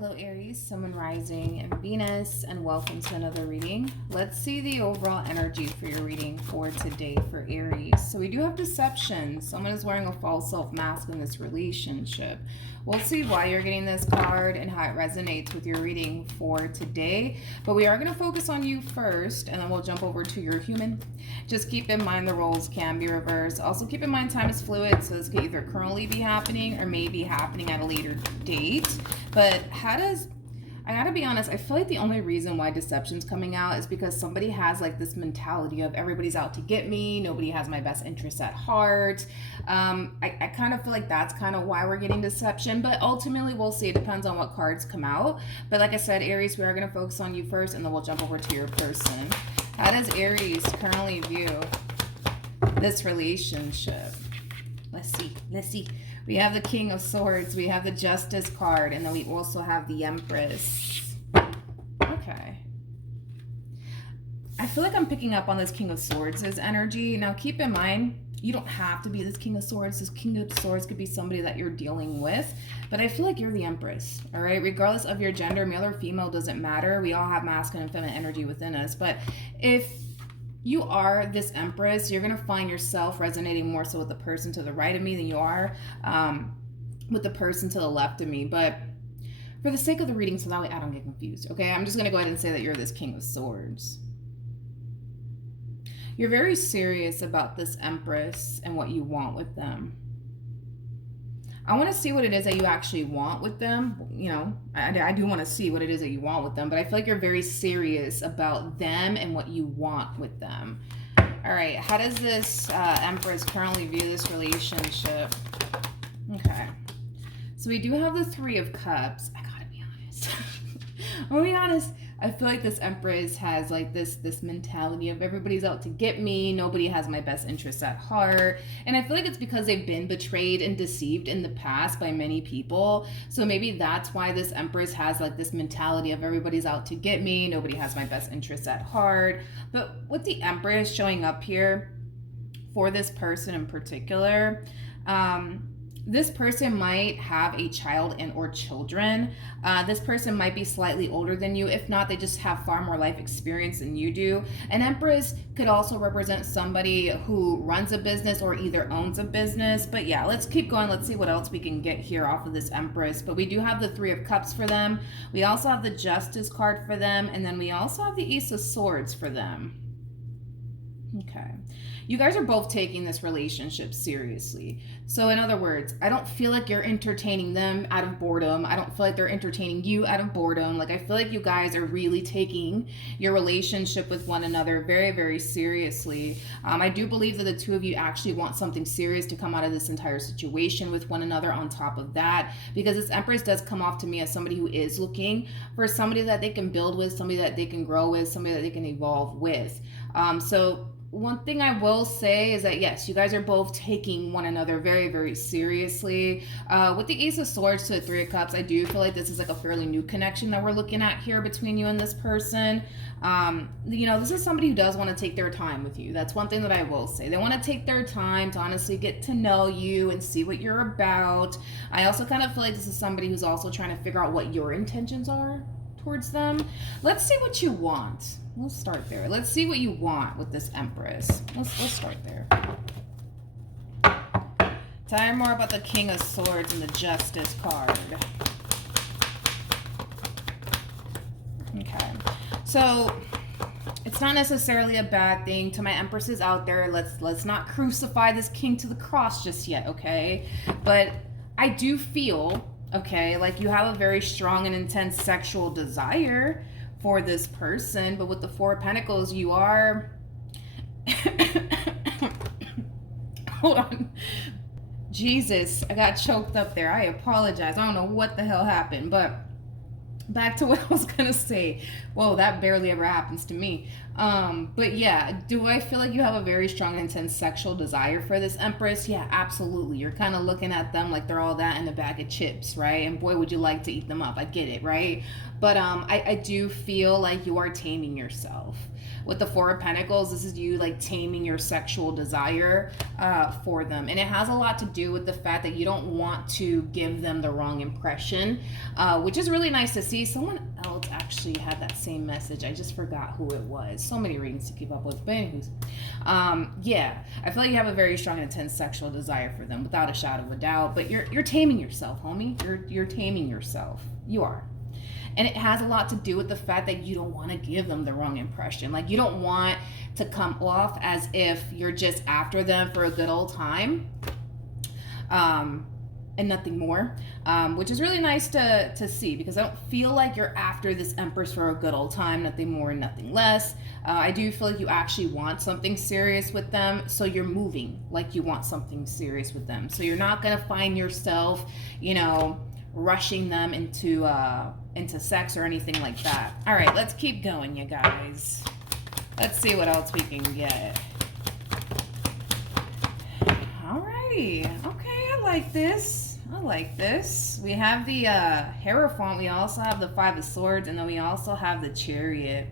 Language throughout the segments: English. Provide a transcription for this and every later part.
Hello Aries, Sun, Moon, Rising, and Venus, and welcome to another reading. Let's see the overall energy for your reading for today for Aries. So we do have deception. Someone is wearing a false self-mask in this relationship. We'll see why you're getting this card and how it resonates with your reading for today. But we are going to focus on you first, and then we'll jump over to your human. Just keep in mind the roles can be reversed. Also keep in mind time is fluid, so this could either currently be happening or may be happening at a later date. But I gotta be honest, I feel like the only reason why deception's coming out is because somebody has like this mentality of everybody's out to get me, nobody has my best interests at heart. I kind of feel like that's kind of why we're getting deception, but ultimately we'll see. It depends on what cards come out. But like I said, Aries, we are going to focus on you first, and then we'll jump over to your person. How does Aries currently view this relationship? Let's see. We have the King of Swords, we have the Justice card, and then we also have the Empress. Okay. I feel like I'm picking up on this King of Swords' energy. Now keep in mind, you don't have to be this King of Swords. This King of Swords could be somebody that you're dealing with. But I feel like you're the Empress, all right? Regardless of your gender, male or female, doesn't matter. We all have masculine and feminine energy within us. But if you are this Empress, you're going to find yourself resonating more so with the person to the right of me than you are with the person to the left of me. But for the sake of the reading, so that way I don't get confused, okay? I'm just going to go ahead and say that you're this King of Swords. You're very serious about this Empress and what you want with them. I want to see what it is that you actually want with them. You know, I do want to see what it is that you want with them, but I feel like you're very serious about them and what you want with them. All right, how does this Empress currently view this relationship? Okay, so we do have the Three of Cups. I gotta be honest. I'll be honest. I feel like this Empress has like this mentality of everybody's out to get me, nobody has my best interests at heart. And I feel like it's because they've been betrayed and deceived in the past by many people. So maybe that's why this Empress has like this mentality of everybody's out to get me, nobody has my best interests at heart. But with the Empress showing up here for this person in particular, this person might have a child and or children. This person might be slightly older than you. If not, they just have far more life experience than you do. An Empress could also represent somebody who runs a business or either owns a business. But yeah, let's keep going. Let's see what else we can get here off of this Empress. But we do have the Three of Cups for them. We also have the Justice card for them. And then we also have the Ace of Swords for them. Okay. You guys are both taking this relationship seriously. So in other words, I don't feel like you're entertaining them out of boredom. I don't feel like they're entertaining you out of boredom. Like I feel like you guys are really taking your relationship with one another very, very seriously. I do believe that the two of you actually want something serious to come out of this entire situation with one another on top of that, because this Empress does come off to me as somebody who is looking for somebody that they can build with, somebody that they can grow with, somebody that they can evolve with. So one thing I will say is that yes, you guys are both taking one another very, very seriously. With the Ace of Swords to the Three of Cups, I do feel like this is like a fairly new connection that we're looking at here between you and this person. You know, this is somebody who does want to take their time with you. That's one thing that I will say. They want to take their time to honestly get to know you and see what you're about. I also kind of feel like this is somebody who's also trying to figure out what your intentions are towards them. Let's see what you want. Let's start there. Let's see what you want with this Empress. Let's start there. Tell me more about the King of Swords and the Justice card. Okay. So it's not necessarily a bad thing. To my Empresses out there, let's not crucify this king to the cross just yet, okay? But I do feel, okay, like you have a very strong and intense sexual desire for this person, but with the Four of Pentacles, you are hold on, Jesus, I got choked up there. I apologize. I don't know what the hell happened, but back to what I was gonna say. Whoa, that barely ever happens to me. But yeah, do I feel like you have a very strong, intense sexual desire for this Empress? Yeah, absolutely. You're kind of looking at them like they're all that in a bag of chips, right? And boy, would you like to eat them up. I get it, right? But I do feel like you are taming yourself. With the Four of Pentacles, this is you like taming your sexual desire for them. And it has a lot to do with the fact that you don't want to give them the wrong impression, which is really nice to see. Someone else actually had that same message. I just forgot who it was. So many readings to keep up with. But anyways, yeah, I feel like you have a very strong, intense sexual desire for them without a shadow of a doubt. But you're taming yourself, homie. You're taming yourself. You are. And it has a lot to do with the fact that you don't want to give them the wrong impression. Like, you don't want to come off as if you're just after them for a good old time, and nothing more, which is really nice to see, because I don't feel like you're after this Empress for a good old time, nothing more and nothing less. I do feel like you actually want something serious with them, so you're moving like you want something serious with them. So you're not going to find yourself, rushing them into sex or anything like that. All right, let's keep going, you guys. Let's see what else we can get. All right. Okay, I like this. We have the Hierophant. We also have the Five of Swords, and then we also have the Chariot.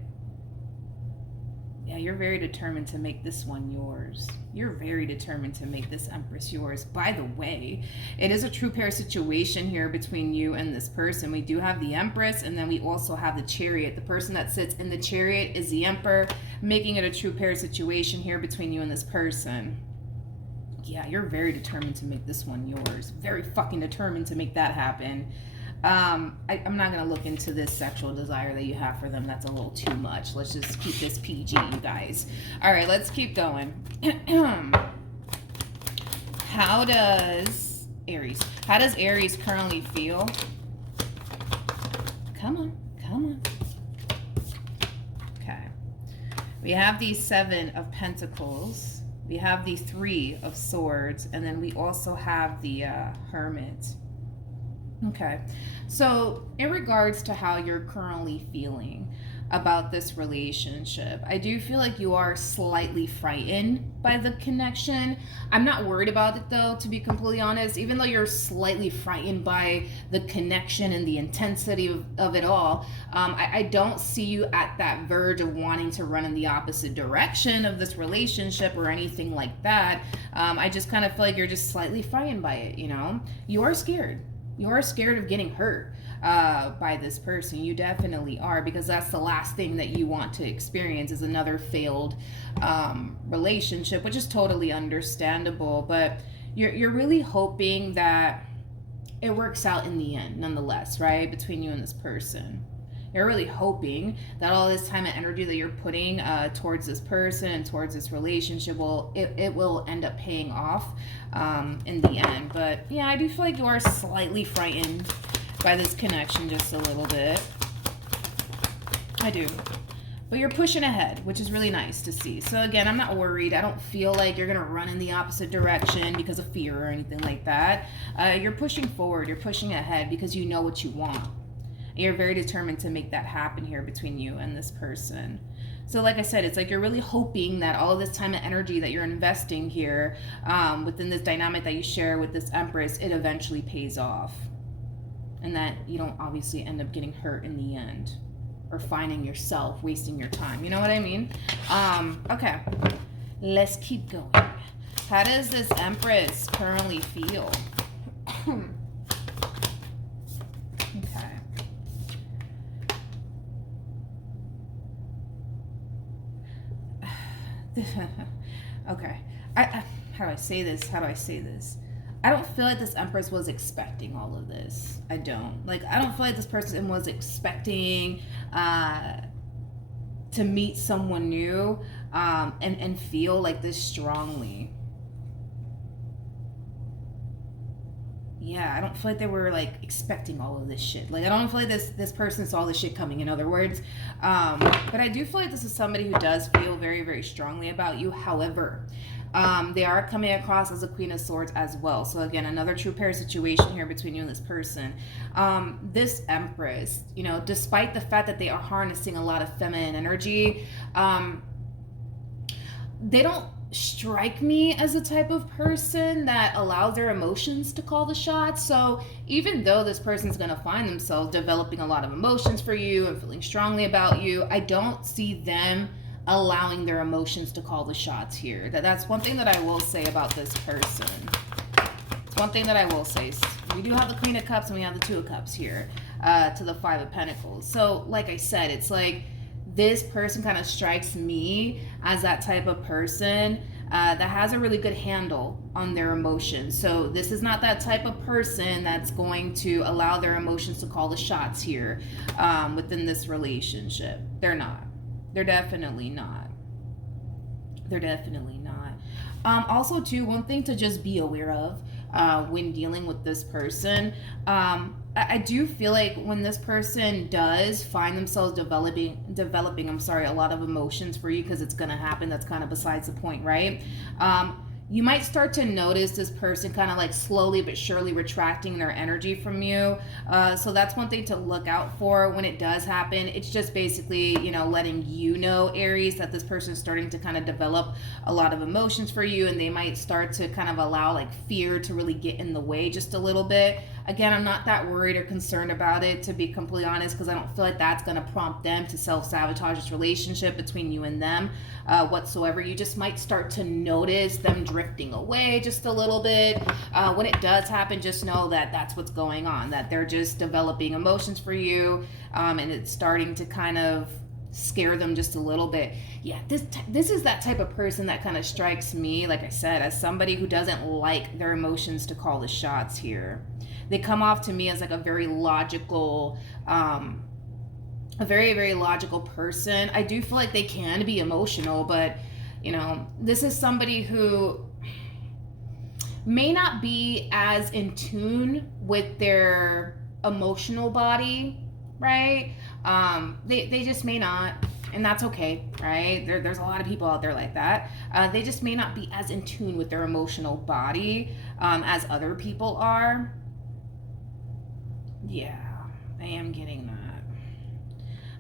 Yeah, you're very determined to make this one yours. You're very determined to make this Empress yours. By the way, it is a true pair situation here between you and this person. We do have the Empress, and then we also have the Chariot. The person that sits in the Chariot is the Emperor, making it a true pair situation here between you and this person. Yeah, you're very determined to make this one yours. Very fucking determined to make that happen. I'm not going to look into this sexual desire that you have for them. That's a little too much. Let's just keep this PG, you guys. All right, let's keep going. How does Aries currently feel? Come on. Okay. We have the Seven of Pentacles. We have the Three of Swords. And then we also have the Hermit. Okay, so in regards to how you're currently feeling about this relationship, I do feel like you are slightly frightened by the connection. I'm not worried about it though, to be completely honest. Even though you're slightly frightened by the connection and the intensity of it all, I don't see you at that verge of wanting to run in the opposite direction of this relationship or anything like that. I just kind of feel like you're just slightly frightened by it, You are scared. You are scared of getting hurt by this person. You definitely are, because that's the last thing that you want to experience is another failed relationship, which is totally understandable. But you're really hoping that it works out in the end, nonetheless, right? Between you and this person. You're really hoping that all this time and energy that you're putting towards this person and towards this relationship will end up paying off in the end. But yeah, I do feel like you are slightly frightened by this connection just a little bit. I do. But you're pushing ahead, which is really nice to see. So again, I'm not worried. I don't feel like you're going to run in the opposite direction because of fear or anything like that. You're pushing forward. You're pushing ahead because you know what you want. You're very determined to make that happen here between you and this person. So like I said, it's like you're really hoping that all of this time and energy that you're investing here within this dynamic that you share with this Empress, it eventually pays off. And that you don't obviously end up getting hurt in the end or finding yourself wasting your time. You know what I mean? Okay, let's keep going. How does this Empress currently feel? Okay. How do I say this? I don't feel like this Empress was expecting all of this. I don't. I don't feel like this person was expecting to meet someone new and feel like this strongly. Yeah, I don't feel like they were expecting all of this shit. I don't feel like this person saw this shit coming, in other words. But I do feel like this is somebody who does feel very, very strongly about you. However, They are coming across as a Queen of Swords as well. So again, another true pair situation here between you and this person. This Empress, you know, despite the fact that they are harnessing a lot of feminine energy, they don't strike me as a type of person that allows their emotions to call the shots. So even though this person's going to find themselves developing a lot of emotions for you and feeling strongly about you, I don't see them allowing their emotions to call the shots here. That's one thing that I will say about this person. It's one thing that I will say. We do have the Queen of Cups and we have the Two of Cups here to the Five of Pentacles. So like I said, it's like this person kind of strikes me as that type of person that has a really good handle on their emotions. So this is not that type of person that's going to allow their emotions to call the shots here within this relationship. They're not. They're definitely not. They're definitely not. Also, too, one thing to just be aware of when dealing with this person, I do feel like when this person does find themselves developing, a lot of emotions for you, because it's going to happen. That's kind of besides the point, right? You might start to notice this person kind of like slowly but surely retracting their energy from you. So that's one thing to look out for when it does happen. It's just basically, you know, letting you know, Aries, that this person is starting to kind of develop a lot of emotions for you, and they might start to kind of allow like fear to really get in the way just a little bit. Again, I'm not that worried or concerned about it, to be completely honest, because I don't feel like that's going to prompt them to self-sabotage this relationship between you and them whatsoever. You just might start to notice them drifting away just a little bit. When it does happen, just know that that's what's going on, that they're just developing emotions for you, and it's starting to kind of scare them just a little bit. Yeah, this is that type of person that kind of strikes me, like I said, as somebody who doesn't like their emotions to call the shots here. They come off to me as like a very logical, a very, very logical person. I do feel like they can be emotional, but, you know, this is somebody who may not be as in tune with their emotional body, right? They just may not, and that's okay, right? There's a lot of people out there like that. They just may not be as in tune with their emotional body as other people are. Yeah, I am getting that.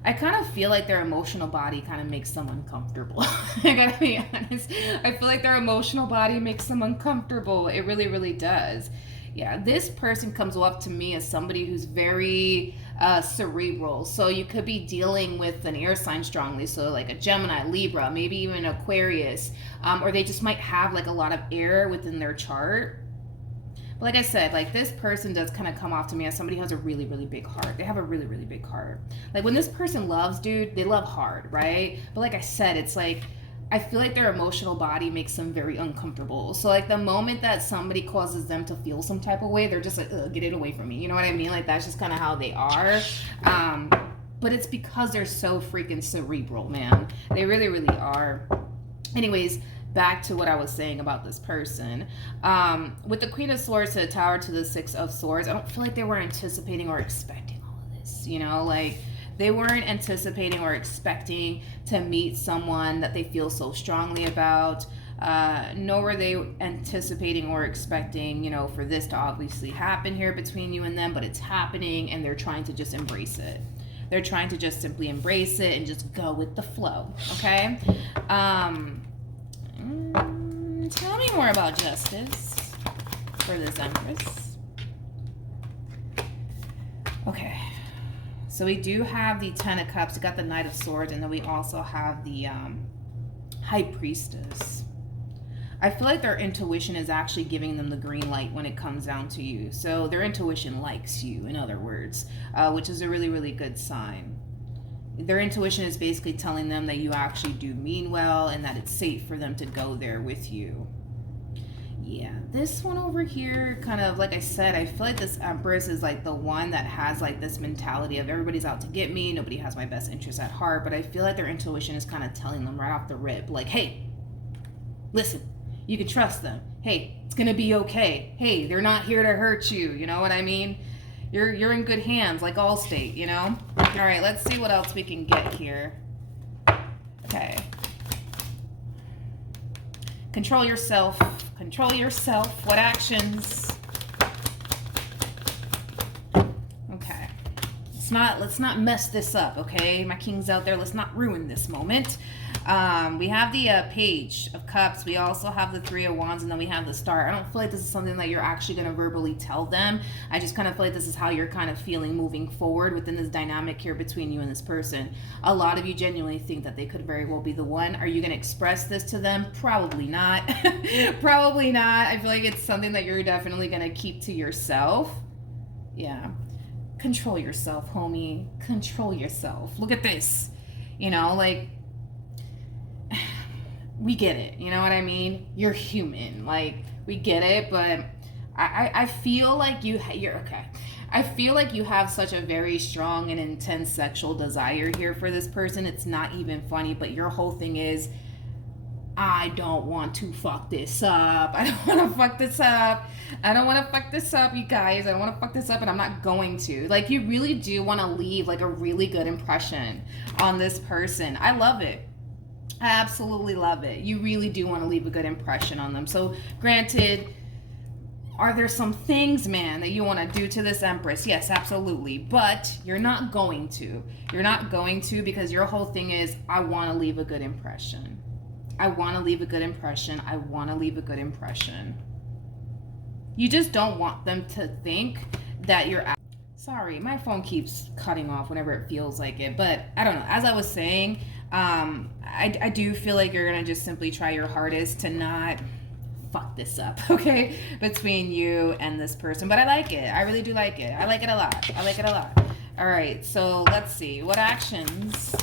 I kind of feel like their emotional body kind of makes them uncomfortable. I gotta be honest. I feel like their emotional body makes them uncomfortable. It really, really does. Yeah, this person comes up to me as somebody who's very cerebral. So you could be dealing with an air sign strongly. So like a Gemini, Libra, maybe even Aquarius. Or they just might have like a lot of air within their chart. But like I said, like this person does kind of come off to me as somebody who has a really, really big heart. They have a really, really big heart. Like when this person loves, dude, they love hard, right? But like I said, it's like, I feel like their emotional body makes them very uncomfortable. So like the moment that somebody causes them to feel some type of way, they're just like, ugh, get it away from me. You know what I mean? Like that's just kind of how they are. But it's because they're so freaking cerebral, man. They really, really are. Anyways, back to what I was saying about this person. With the Queen of Swords to the Tower to the Six of Swords, I don't feel like they were anticipating or expecting all of this. You know, like they weren't anticipating or expecting to meet someone that they feel so strongly about. Nor were they anticipating or expecting, you know, for this to obviously happen here between you and them, but it's happening and they're trying to just embrace it. They're trying to just simply embrace it and just go with the flow, okay? Tell me more about justice for this Empress. Okay. So we do have the Ten of Cups. We got the Knight of Swords, and then we also have the High Priestess. I feel like their intuition is actually giving them the green light when it comes down to you. So their intuition likes you, in other words, which is a really, really good sign. Their intuition is basically telling them that you actually do mean well and that it's safe for them to go there with you. Yeah, this one over here, kind of, like I said, I feel like this Empress is like the one that has like this mentality of everybody's out to get me, nobody has my best interest at heart, but I feel like their intuition is kind of telling them right off the rip, like, hey, listen, you can trust them. Hey, it's gonna be okay. Hey, they're not here to hurt you, you know what I mean? You're in good hands, like Allstate, you know? All right, let's see what else we can get here. Okay. Control yourself. Control yourself. What actions? Okay. Let's not mess this up, okay? My kings out there, let's not ruin this moment. We have the Page of Cups. We also have the Three of Wands, and then we have the Star. I don't feel like this is something that you're actually going to verbally tell them. I just kind of feel like this is how you're kind of feeling moving forward within this dynamic here between you and this person. A lot of you genuinely think that they could very well be the one. Are you going to express this to them? Probably not. Probably not. I feel like it's something that you're definitely going to keep to yourself. Yeah. Control yourself, homie. Control yourself. Look at this. You know, like, we get it, you know what I mean? You're human, like, we get it, but I feel like you're okay. I feel like you have such a very strong and intense sexual desire here for this person. It's not even funny, but your whole thing is, I don't want to fuck this up. I don't want to fuck this up. I don't want to fuck this up, you guys. I don't want to fuck this up, and I'm not going to. Like, you really do want to leave, like, a really good impression on this person. I love it. I absolutely love it. You really do want to leave a good impression on them. So, granted, are there some things, man, that you want to do to this Empress? Yes, absolutely. But you're not going to. You're not going to, because your whole thing is, I want to leave a good impression. I want to leave a good impression. I want to leave a good impression. You just don't want them to think that you're... Sorry, my phone keeps cutting off whenever it feels like it. But I don't know. As I was saying, I do feel like you're going to just simply try your hardest to not fuck this up, okay? Between you and this person. But I like it. I really do like it. I like it a lot. I like it a lot. All right, so let's see. What actions...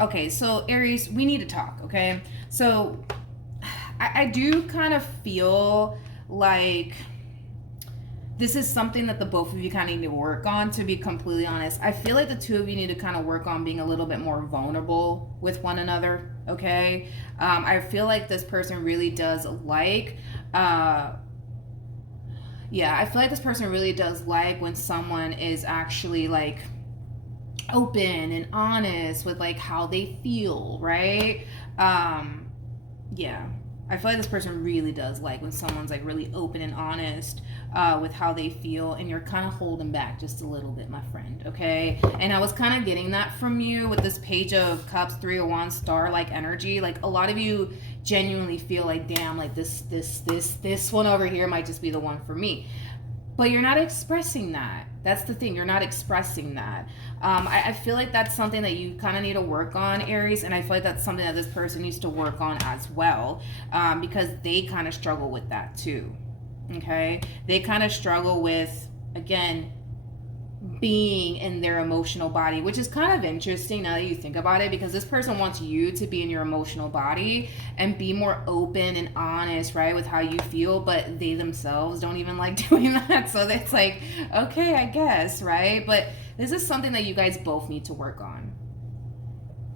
Okay, so Aries, we need to talk, okay? So I do kind of feel like this is something that the both of you kind of need to work on, to be completely honest. I feel like the two of you need to kind of work on being a little bit more vulnerable with one another, okay? I feel like this person really does like... I feel like this person really does like when someone is actually, like, open and honest with, like, how they feel, right? I feel like this person really does like when someone's, like, really open and honest with how they feel, and you're kind of holding back just a little bit, my friend, okay? And I was kind of getting that from you with this Page of Cups, Three of Wands, Star-like energy. Like, a lot of you genuinely feel like, damn, like, this one over here might just be the one for me. But you're not expressing that. That's the thing. You're not expressing that. I feel like that's something that you kind of need to work on, Aries. And I feel like that's something that this person needs to work on as well. Because they kind of struggle with that too. Okay? They kind of struggle with, again, being in their emotional body, which is kind of interesting now that you think about it, because this person wants you to be in your emotional body and be more open and honest, right, with how you feel, but they themselves don't even like doing that. So that's like, okay, I guess, right? But this is something that you guys both need to work on.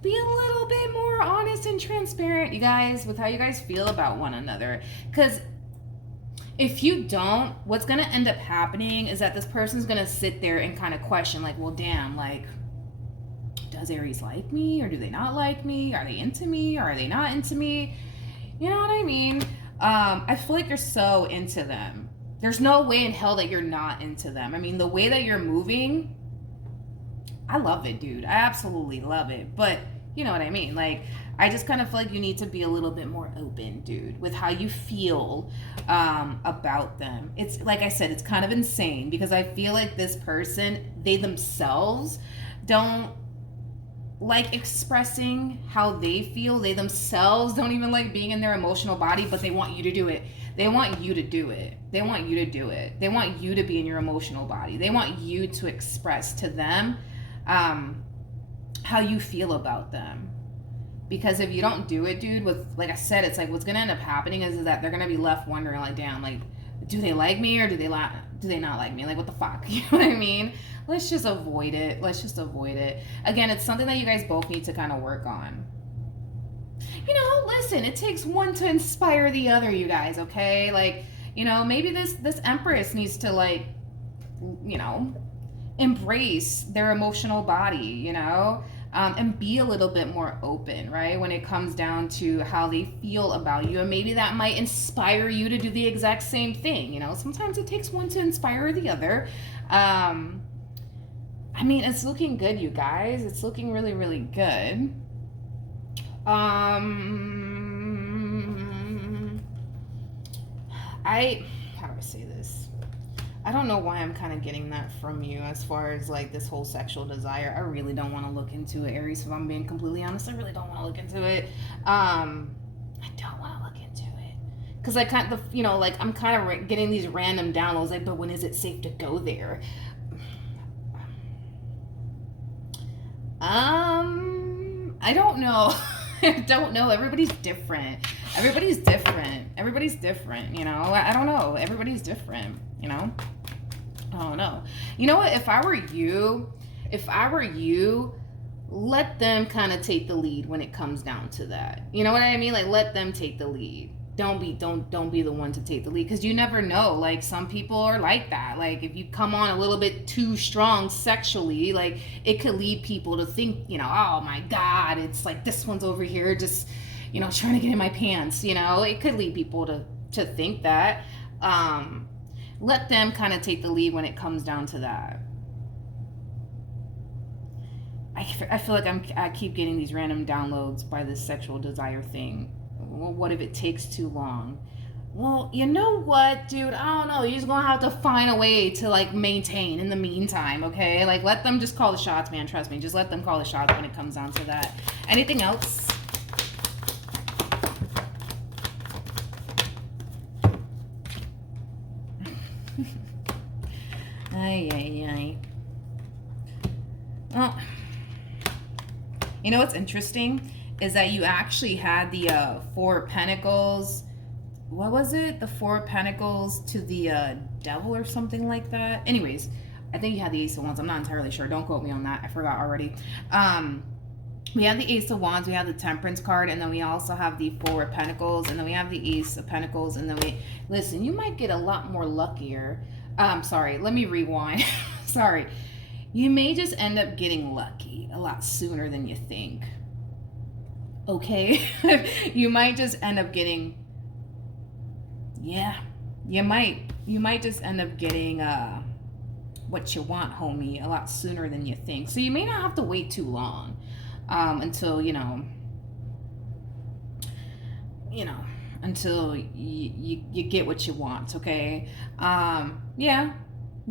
Be a little bit more honest and transparent, you guys, with how you guys feel about one another. Because if you don't, what's going to end up happening is that this person's going to sit there and kind of question, like, well, damn, like, does Aries like me, or do they not like me? Are they into me, or are they not into me? You know what I mean? I feel like you're so into them. There's no way in hell that you're not into them. I mean, the way that you're moving, I love it, dude. I absolutely love it. But you know what I mean? Like, I just kind of feel like you need to be a little bit more open, dude, with how you feel about them. It's, like I said, it's kind of insane, because I feel like this person, they themselves don't like expressing how they feel. They themselves don't even like being in their emotional body, but they want you to do it. They want you to do it. They want you to do it. They want you to be in your emotional body. They want you to express to them how you feel about them. Because if you don't do it, dude, with, like I said, it's like what's going to end up happening is that they're going to be left wondering, like, damn, like, do they like me, or do they not like me? Like, what the fuck? You know what I mean? Let's just avoid it. Let's just avoid it. Again, it's something that you guys both need to kind of work on. You know, listen, it takes one to inspire the other, you guys, okay? Like, you know, maybe this Empress needs to, like, you know, embrace their emotional body, you know? and be a little bit more open, right? When it comes down to how they feel about you. And maybe that might inspire you to do the exact same thing. You know, sometimes it takes one to inspire the other. I mean, it's looking good, you guys. It's looking really, really good. How do I say this? I don't know why I'm kind of getting that from you as far as like this whole sexual desire. I really don't want to look into it, Aries. If I'm being completely honest, I really don't want to look into it. I don't want to look into it because I kind of, you know, like I'm kind of getting these random downloads. Like, but when is it safe to go there? I don't know. I don't know. Everybody's different. Everybody's different. Everybody's different, you know? I don't know. Everybody's different, you know? I don't know. You know what? If I were you, let them kind of take the lead when it comes down to that. You know what I mean? Like, let them take the lead. Don't be the one to take the lead, because you never know. Like, some people are like that. Like, if you come on a little bit too strong sexually, like, it could lead people to think, you know, oh my God, it's like this one's over here just, you know, trying to get in my pants. You know, it could lead people to think that. Let them kind of take the lead when it comes down to that. I feel like I keep getting these random downloads by this sexual desire thing. Well, what if it takes too long? Well, you know what, dude? I don't know. You're just gonna have to find a way to like maintain in the meantime, okay? Like, let them just call the shots, man. Trust me. Just let them call the shots when it comes down to that. Anything else? Ay, ay, ay. Well, you know what's interesting is that you actually had the Four of Pentacles. What was it? The Four of Pentacles to the Devil or something like that. Anyways, I think you had the Ace of Wands. I'm not entirely sure. Don't quote me on that. I forgot already. We have the Ace of Wands, we have the Temperance card, and then we also have the Four of Pentacles, and then we have the Ace of Pentacles, and then listen, you might get a lot more luckier. Sorry, let me rewind. Sorry. You may just end up getting lucky a lot sooner than you think. Okay? You might just end up getting, yeah, you might just end up getting what you want, homie, a lot sooner than you think. So you may not have to wait too long until, until you get what you want, okay?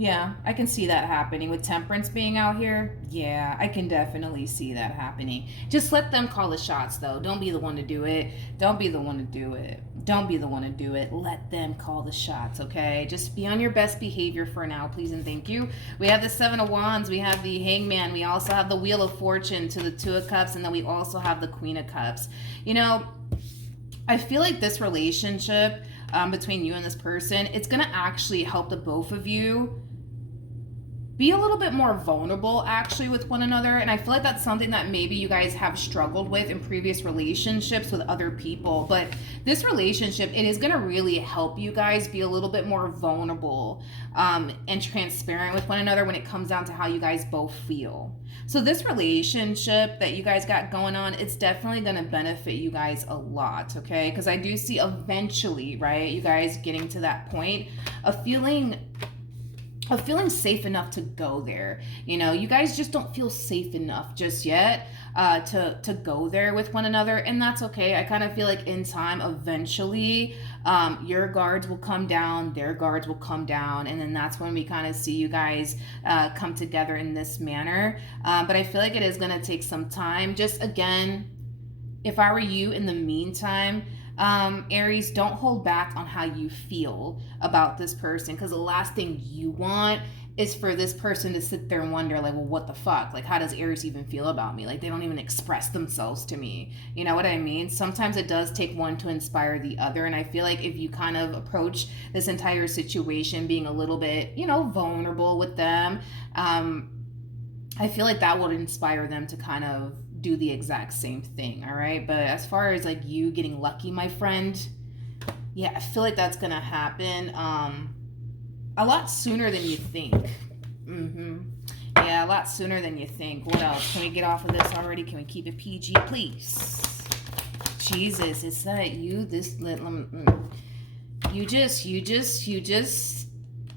Yeah, I can see that happening with Temperance being out here. Yeah, I can definitely see that happening. Just let them call the shots, though. Don't be the one to do it. Don't be the one to do it. Don't be the one to do it. Let them call the shots, okay? Just be on your best behavior for now, please and thank you. We have the Seven of Wands. We have the Hangman. We also have the Wheel of Fortune to the Two of Cups. And then we also have the Queen of Cups. You know, I feel like this relationship between you and this person, it's going to actually help the both of you be a little bit more vulnerable actually with one another. And I feel like that's something that maybe you guys have struggled with in previous relationships with other people. But this relationship, it is going to really help you guys be a little bit more vulnerable and transparent with one another when it comes down to how you guys both feel. So this relationship that you guys got going on, it's definitely going to benefit you guys a lot, okay? Because I do see eventually, right, you guys getting to that point of feeling safe enough to go there. You know, you guys just don't feel safe enough just yet to go there with one another, and that's okay. I kind of feel like in time, eventually, your guards will come down, their guards will come down, and then that's when we kind of see you guys come together in this manner. But I feel like it is going to take some time. Just again, if I were you in the meantime, Aries, don't hold back on how you feel about this person, because the last thing you want is for this person to sit there and wonder, like, well, what the fuck? Like, how does Aries even feel about me? Like, they don't even express themselves to me. You know what I mean? Sometimes it does take one to inspire the other, and I feel like if you kind of approach this entire situation being a little bit, vulnerable with them, I feel like that would inspire them to kind of do the exact same thing. All right, but as far as like you getting lucky, my friend, yeah, I feel like that's gonna happen a lot sooner than you think. Yeah, Yeah, a lot sooner than you think. What else? Can we get off of this already? Can we keep it PG, please? Jesus, it's that you, you just,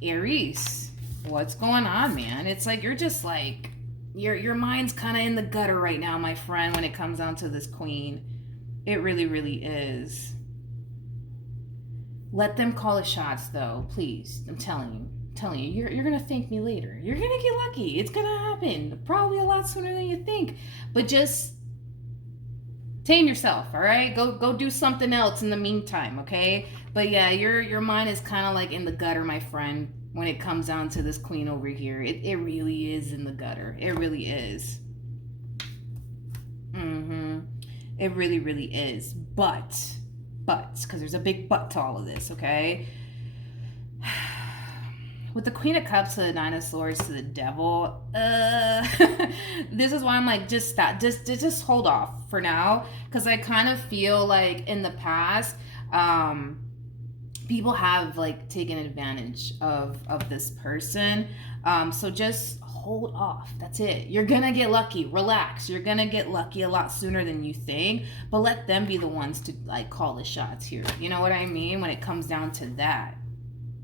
Aries. What's going on, man? It's like you're just like, your mind's kind of in the gutter right now, my friend, when it comes down to this queen. It really, really is. Let them call the shots, though, please. I'm telling you, you're gonna thank me later. You're gonna get lucky. It's gonna happen, probably a lot sooner than you think. But just tame yourself, all right? Go do something else in the meantime, okay? But yeah, your mind is kind of like in the gutter, my friend, when it comes down to this queen over here. It really is in the gutter. It really is. It really, really is. But, because there's a big but to all of this, okay? With the Queen of Cups to the Nine of Swords to the Devil, this is why I'm like, just stop. Just hold off for now. Because I kind of feel like in the past, people have like taken advantage of this person. So just hold off. That's it. You're gonna get lucky. Relax. You're gonna get lucky a lot sooner than you think. But let them be the ones to like call the shots here. You know what I mean? When it comes down to that,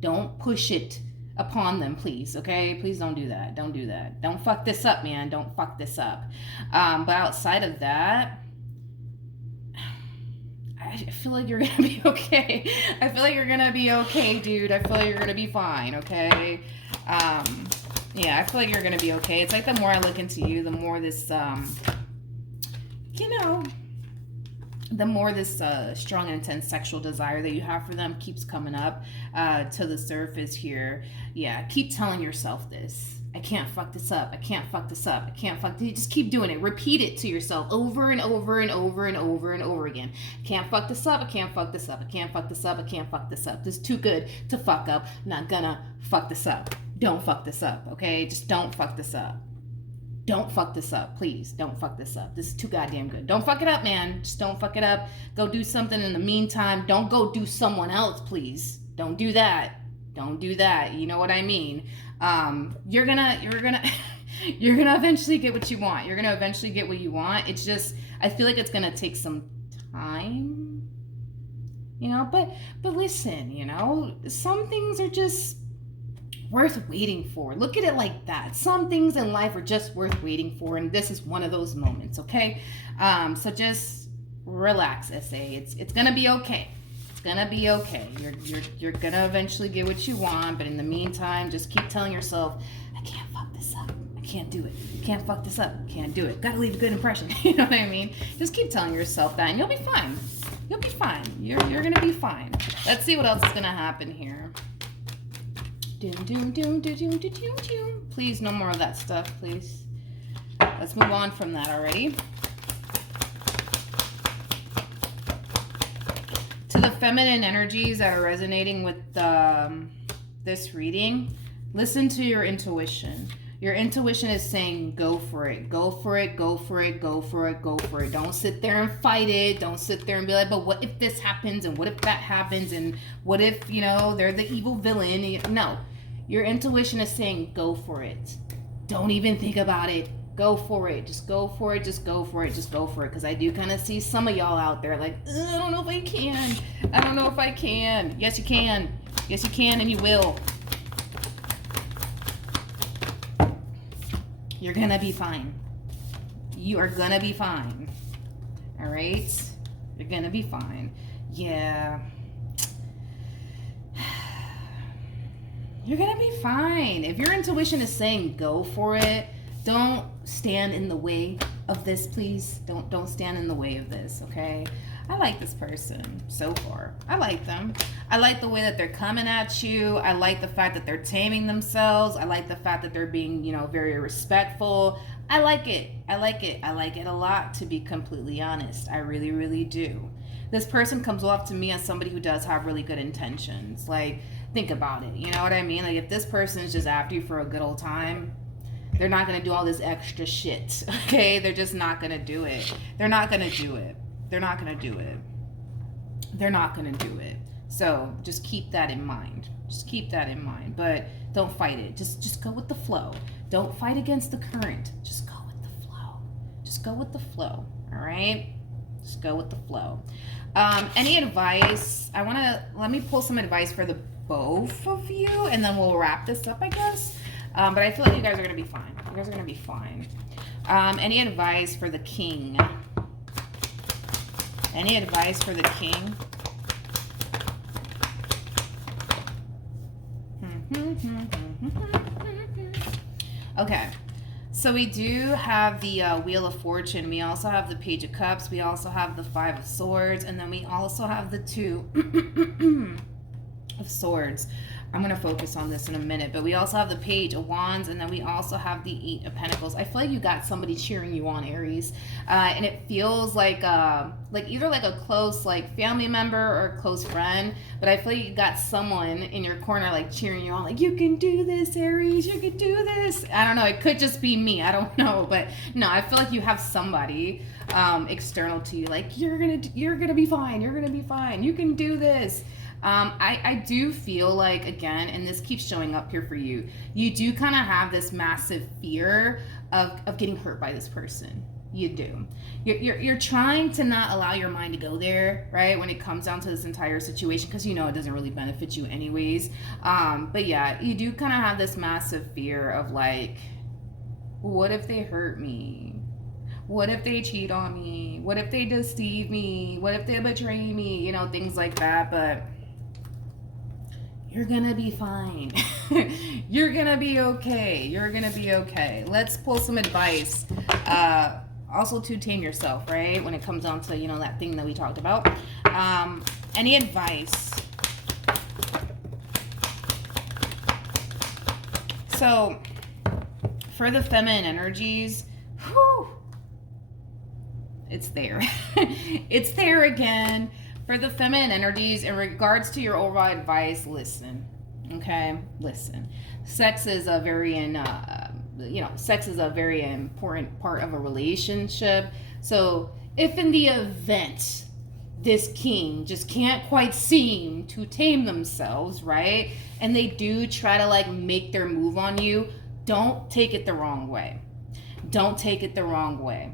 don't push it upon them, please. Okay, please don't do that. Don't do that. Don't fuck this up, man. Don't fuck this up. But outside of that, I feel like you're gonna be okay. I feel like you're gonna be okay, dude. I feel like you're gonna be fine. Okay. Yeah, I feel like you're gonna be okay. It's like the more I look into you, the more this, the more this strong and intense sexual desire that you have for them keeps coming up to the surface here. Yeah, keep telling yourself this. I can't fuck this up. I can't fuck this up. I can't fuck this. Just keep doing it. Repeat it to yourself over and over and over and over and over again. I can't fuck this up. I can't fuck this up. I can't fuck this up. I can't fuck this up. This is too good to fuck up. I'm not gonna fuck this up. Don't fuck this up, okay? Just don't fuck this up. Don't fuck this up, please. Don't fuck this up. This is too goddamn good. Don't fuck it up, man. Just don't fuck it up. Go do something in the meantime. Don't go do someone else, please. Don't do that. Don't do that. You know what I mean? You're gonna eventually get what you want. You're gonna eventually get what you want. It's just, I feel like it's gonna take some time, you know, but listen, you know, some things are just worth waiting for. Look at it like that. Some things in life are just worth waiting for, and this is one of those moments, okay? So just relax, SA. It's gonna be okay. It's gonna be okay. You're gonna eventually get what you want, but in the meantime, just keep telling yourself, I can't fuck this up. I can't do it. I can't fuck this up. I can't do it. Gotta leave a good impression. You know what I mean? Just keep telling yourself that, and you'll be fine. You'll be fine. You're gonna be fine. Let's see what else is gonna happen here. Doom, doom, doom, doom, doom, doom, doom, doom. Please, no more of that stuff, please. Let's move on from that already. To the feminine energies that are resonating with this reading, listen to your intuition. Your intuition is saying, go for it, go for it, go for it, go for it, go for it. Don't sit there and fight it. Don't sit there and be like, but what if this happens? And what if that happens? And what if, you know, they're the evil villain? No, your intuition is saying, go for it. Don't even think about it. Go for it. Just go for it. Just go for it. Just go for it. Because I do kind of see some of y'all out there like, I don't know if I can. I don't know if I can. Yes, you can. Yes, you can, and you will. You're gonna be fine. You are gonna be fine. All right? You're gonna be fine. Yeah. You're gonna be fine. If your intuition is saying go for it, don't stand in the way of this, please. Don't stand in the way of this, okay? I like this person so far. I like them. I like the way that they're coming at you. I like the fact that they're taming themselves. I like the fact that they're being, you know, very respectful. I like it. I like it. I like it a lot, to be completely honest. I really, really do. This person comes off to me as somebody who does have really good intentions. Like, think about it. You know what I mean? Like, if this person is just after you for a good old time, they're not going to do all this extra shit, okay? They're just not going to do it. They're not going to do it. They're not going to do it. They're not going to do it. So just keep that in mind. Just keep that in mind. But don't fight it. Just go with the flow. Don't fight against the current. Just go with the flow. Just go with the flow. All right? Just go with the flow. Any advice? Let me pull some advice for the both of you, and then we'll wrap this up, I guess. But I feel like you guys are going to be fine. You guys are going to be fine. Any advice for the king? Any advice for the king? Okay. So we do have the Wheel of Fortune. We also have the Page of Cups. We also have the Five of Swords. And then we also have the Two of Swords. I'm going to focus on this in a minute. But we also have the Page of Wands. And then we also have the Eight of Pentacles. I feel like you got somebody cheering you on, Aries. And it feels like either like a close like family member or a close friend. But I feel like you got someone in your corner like cheering you on. Like, you can do this, Aries. You can do this. I don't know. It could just be me. I don't know. But no, I feel like you have somebody external to you. Like, you're gonna be fine. You're gonna be fine. You can do this. I do feel like, again, and this keeps showing up here for you, you do kind of have this massive fear of getting hurt by this person. You do. You're trying to not allow your mind to go there, right, when it comes down to this entire situation, because you know it doesn't really benefit you anyways. But yeah, you do kind of have this massive fear of like, what if they hurt me? What if they cheat on me? What if they deceive me? What if they betray me? You know, things like that. But you're gonna be fine. You're gonna be okay. You're gonna be okay. Let's pull some advice. Also to tame yourself, right? When it comes down to, you know, that thing that we talked about. Any advice? So, for the feminine energies, whew, it's there. It's there again. For the feminine energies, in regards to your overall advice, listen. Okay? Listen. Sex is a very important part of a relationship. So if in the event this king just can't quite seem to tame themselves, right? And they do try to like make their move on you, don't take it the wrong way. Don't take it the wrong way.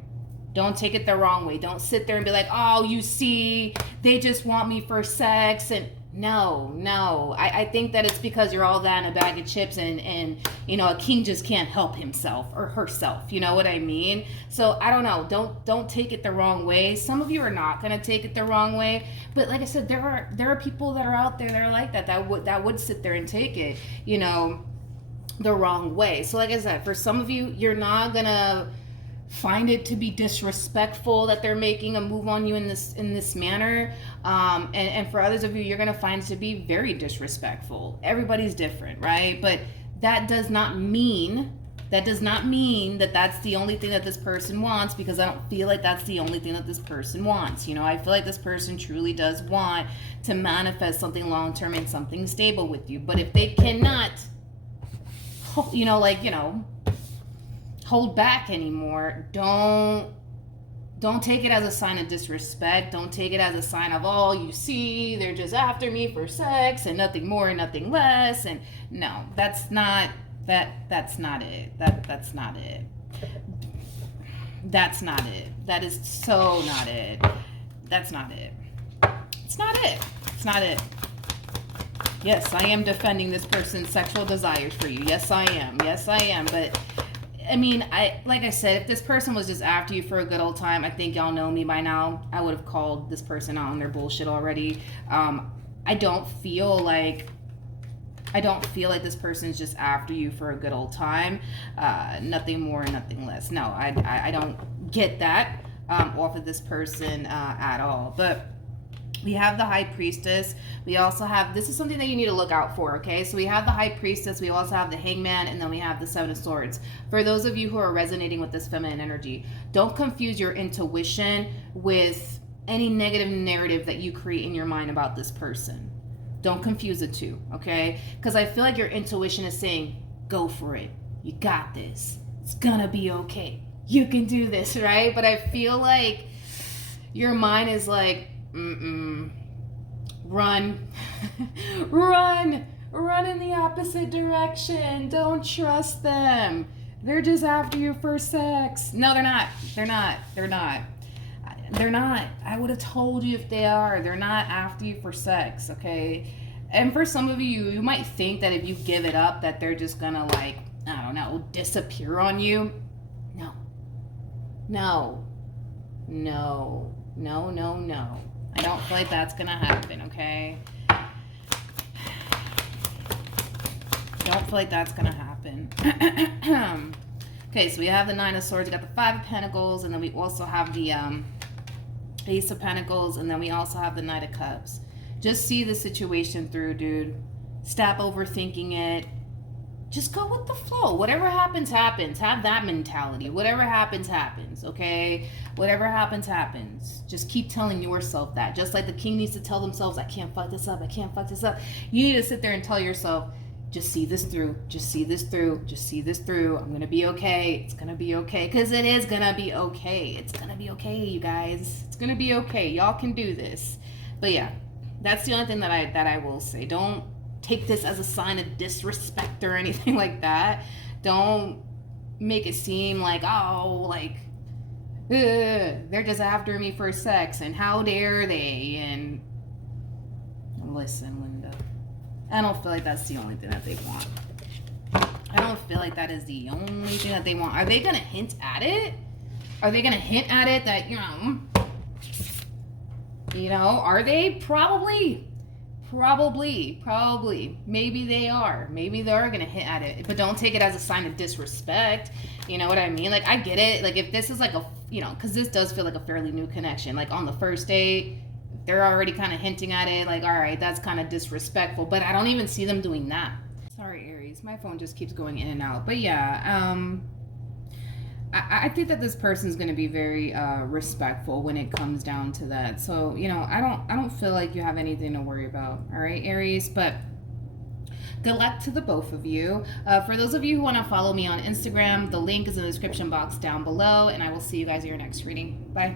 Don't take it the wrong way. Don't sit there and be like, oh, you see, they just want me for sex. And no. I think that it's because you're all that in a bag of chips and you know, a king just can't help himself or herself. You know what I mean? So I don't know. Don't take it the wrong way. Some of you are not going to take it the wrong way. But like I said, there are people that are out there that are like that would sit there and take it, you know, the wrong way. So like I said, for some of you, you're not going to find it to be disrespectful that they're making a move on you in this manner, and for others of you, you're gonna find it to be very disrespectful. Everybody's different, right? But that does not mean that that's the only thing that this person wants, because I don't feel like that's the only thing that this person wants. You know, I feel like this person truly does want to manifest something long-term and something stable with you. But if they cannot, you know, like, you know, hold back anymore, don't take it as a sign of disrespect. Don't take it as a sign of, oh, you see, they're just after me for sex and nothing more and nothing less. And no, that's not it. That's not it. That is so not it. That's not it. It's not it. Yes, I am defending this person's sexual desires for you. Yes, I am. But I mean, like I said, if this person was just after you for a good old time, I think y'all know me by now. I would have called this person out on their bullshit already. I don't feel like this person's just after you for a good old time. Nothing more, nothing less. No, I don't get that off of this person at all. But we have the High Priestess. We also have, this is something that you need to look out for, okay? So we have the High Priestess, we also have the Hangman, and then we have the Seven of Swords. For those of you who are resonating with this feminine energy, don't confuse your intuition with any negative narrative that you create in your mind about this person. Don't confuse the two, okay? Because I feel like your intuition is saying, go for it. You got this. It's gonna be okay. You can do this, right? But I feel like your mind is like, run in the opposite direction. Don't trust them. They're just after you for sex. No, they're not. They're not. They're not. They're not. I would have told you if they are. They're not after you for sex, okay? And for some of you, you might think that if you give it up, that they're just gonna, like, I don't know, disappear on you. No. No. No. No, no, no. I don't feel like that's gonna happen, okay? Don't feel like that's gonna happen. Okay, so we have the Nine of Swords, we got the Five of Pentacles, and then we also have the Ace of Pentacles, and then we also have the Knight of Cups. Just see the situation through, dude. Stop overthinking it. Just go with the flow. Whatever happens, happens. Have that mentality. Whatever happens, happens, okay? Whatever happens, happens. Just keep telling yourself that. Just like the king needs to tell themselves, I can't fuck this up. I can't fuck this up. You need to sit there and tell yourself, just see this through. Just see this through. Just see this through. I'm going to be okay. It's going to be okay. Because it is going to be okay. It's going to be okay, you guys. It's going to be okay. Y'all can do this. But yeah, that's the only thing that I will say. Don't take this as a sign of disrespect or anything like that. Don't make it seem like, oh, like, they're just after me for sex and how dare they. And listen, Linda, I don't feel like that's the only thing that they want. I don't feel like that is the only thing that they want. Are they going to hint at it? Are they going to hint at it that, are they? Probably. Maybe they are. Maybe they are going to hit at it. But don't take it as a sign of disrespect. You know what I mean? Like, I get it. Like, if this is like a, because this does feel like a fairly new connection. Like, on the first date, they're already kind of hinting at it. Like, all right, that's kind of disrespectful. But I don't even see them doing that. Sorry, Aries. My phone just keeps going in and out. But yeah, I think that this person's going to be very respectful when it comes down to that. So, I don't feel like you have anything to worry about. All right, Aries, but good luck to the both of you. For those of you who want to follow me on Instagram, the link is in the description box down below, and I will see you guys in your next reading. Bye.